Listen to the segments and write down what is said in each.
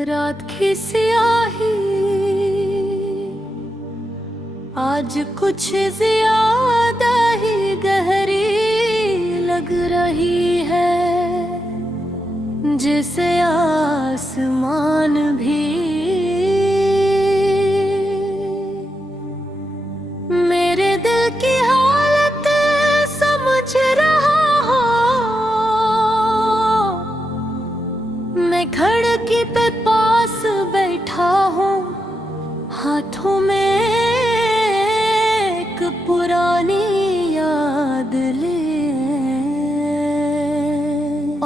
रात की स्याही आज कुछ ज्यादा ही गहरी लग रही है, जिसे आसमान भी मेरे दिल की हालत समझ रहा हो। मैं खिड़की पे पास बैठा हूँ, हाथों में एक पुरानी याद ले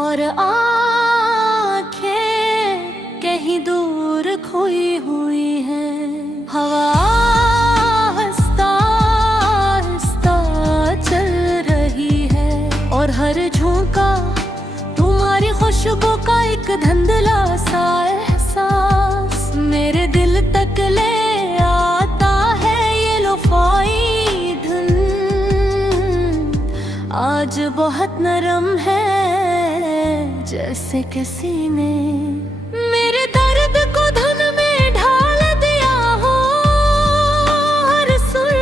और आंखें कहीं दूर खोई हुई हैं। हवा हंसता हंसता चल रही है और हर झोंका तुम्हारी खुशबू का एक धुंधला सा एहसास मेरे दिल तक ले आता है। ये लोफाई धुन आज बहुत नरम है, जैसे किसी ने मेरे दर्द को धुन में ढाल दिया हो। हर सुर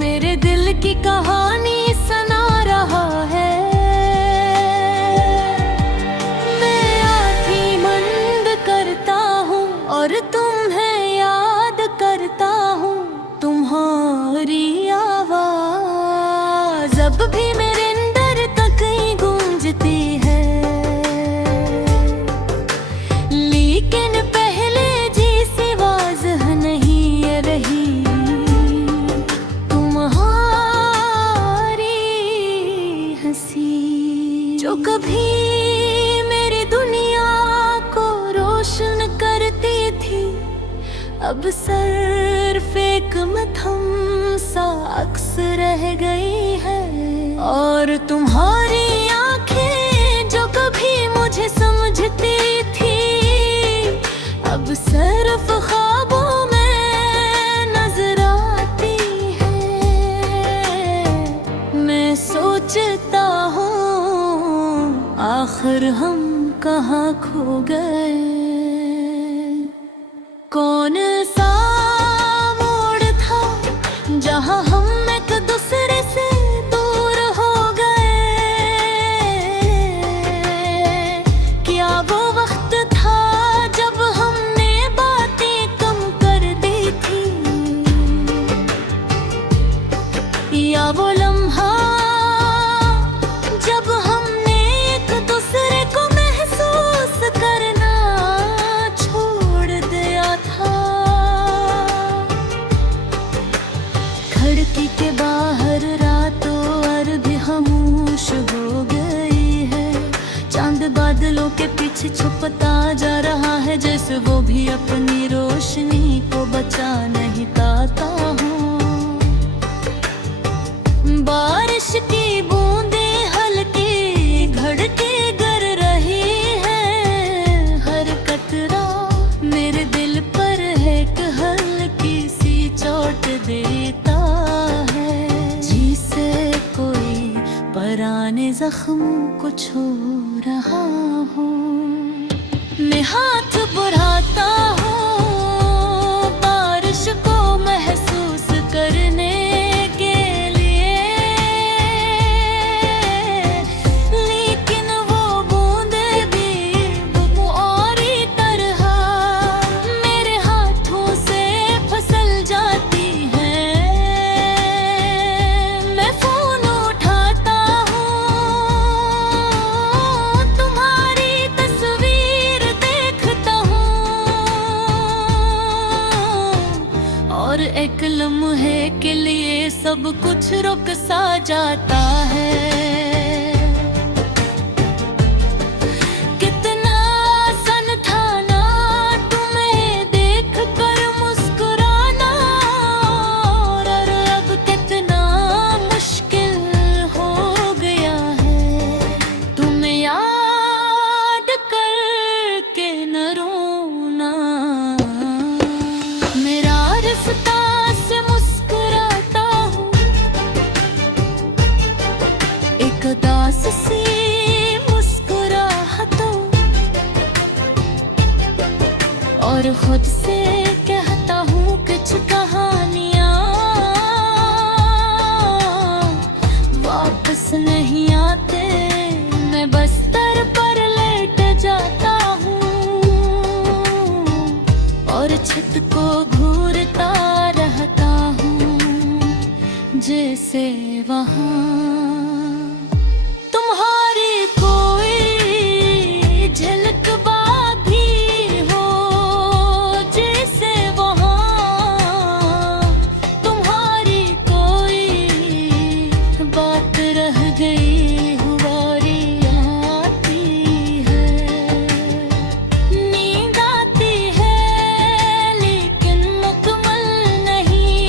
मेरे दिल की कहानी सुना रहा है। मैं आँखें बंद करता हूँ और तुम्हें याद करता हूँ, तुम्हारी आवाज़ अब भी मेरे अंदर तक ही गूंजती है। लेकिन पहले जैसी आवाज़ नहीं ये रही, तुम्हारी हंसी जो कभी मेरी दुनिया को रोशन करती थी, अब सिर्फ एक मध्यम सा अक्स रह गई है। और तुम्हारी आंखें जो कभी मुझे समझती थी, अब सिर्फ ख्वाबों में नजर आती है। मैं सोचता हूँ आखिर हम कहाँ खो गए। कौन सा मोड़ था जहाँ हम एक दूसरे से दूर हो गए। क्या वो वक्त था जब हमने बातें कम कर दी थी, या वो लम्हा जब हमने एक दूसरे को महसूस करना छोड़ दिया था। खिड़की के बाहर रातों अर भी खामोश हो गई है। चांद बादलों के पीछे छुपता जा रहा है, जैसे वो भी अपनी रोशनी को बचा नहीं पाता हूँ। बारिश की बूंदें हल्की घड़के गर रही है। हर कतरा मेरे दिल पर एक हल्की सी चोट देता है, जिसे कोई पुराने जख्म को छू रहा हूँ। मैं हाथ बढ़ाता हूँ बारिश को महसूस करने के लिए, लेकिन वो बूंदें भी बुआरी तरह मेरे हाथों से फिसल जाती हैं। मैं फोन उठाता हूँ, तुम्हारी तस्वीर देखता हूँ और एक लम्हे के लिए सब कुछ रुक सा जाता है। कितना आसान था ना तुम्हें देख कर मुस्कुराना, और अब कितना मुश्किल हो गया है तुम्हें याद करके न रोना। मेरा रिश्ता से मुस्कुराता हूँ, और खुद से कहता हूँ कुछ कहानियाँ वापस नहीं आते। मैं बस्तर पर लेट जाता हूँ और छत को घूरता रहता हूँ, जैसे वहाँ तुम्हारी कोई झलक बाकी हो, जैसे वहाँ तुम्हारी कोई बात रह गई हुआरी आती है। नींद आती है लेकिन मुकम्मल नहीं,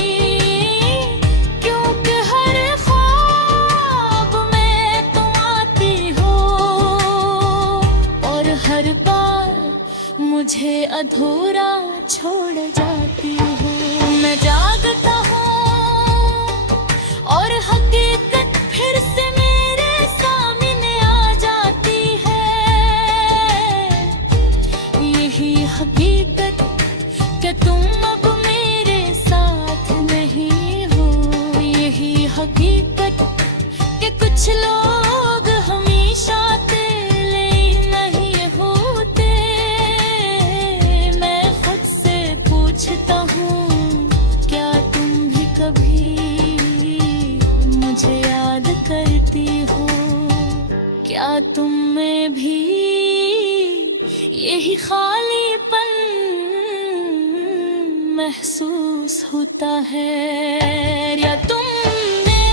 क्योंकि हर ख्वाब में तुम आती हो और हर बार मुझे अधूरा छोड़ जाती हो। मैं जागता हूँ और हकीकत फिर से मेरे सामने आ जाती है। यही हकीकत कि तुम अब मेरे साथ नहीं हो, यही हकीकत कि कुछ लोग हमेशा तेरे नहीं होते। मैं खुद से पूछता हूँ, क्या तुम भी कभी मुझे याद करती हो? क्या तुम में भी यही खालीपन महसूस होता है, या तुमने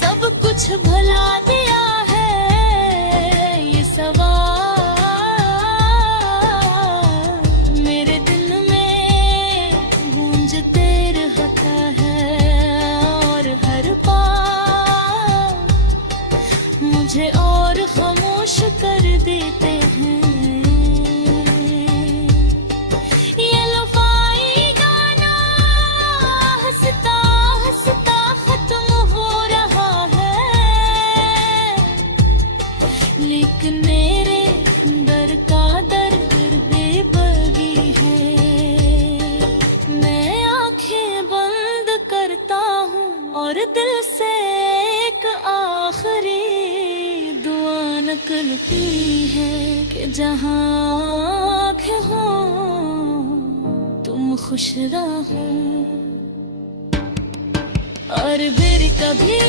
सब कुछ भुला दिया है? ये सवाल मेरे दिल में गूंजते रहता है और हर बार मुझे और खामोश कर देते हैं। ये लोफाई गाना हंसता हंसता खत्म हो रहा है, लेकिन मेरे अंदर का दर्द बेबगी है। मैं आंखें बंद करता हूँ और दिल से एक आखिरी दुआ निकलती है कि जहाँ आँखें हो तुम खुश रहो। और फिर कभी